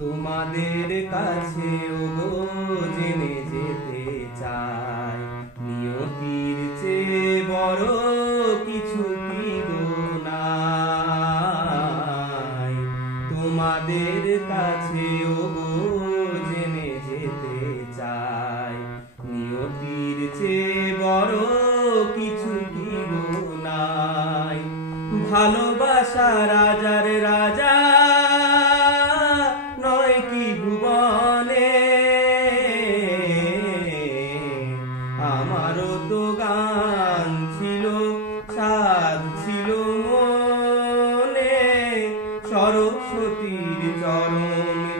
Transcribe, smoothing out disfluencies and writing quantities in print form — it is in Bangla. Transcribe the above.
তোমাদের কাছে ওগো জেনে যেতে চাই, নিয়তির চেয়ে বড় কিছু কি গো নাই। তোমাদের কাছে ওগো জেনে যেতে চাই, নিয়তির চেয়ে বড় কিছু কি গো নাই। ভালোবাসা রাজার রাজা নয় কি ভুবনে, আমারও তো গান ছিল, সাধ ছিল মনে, সরস্বতীর চরণে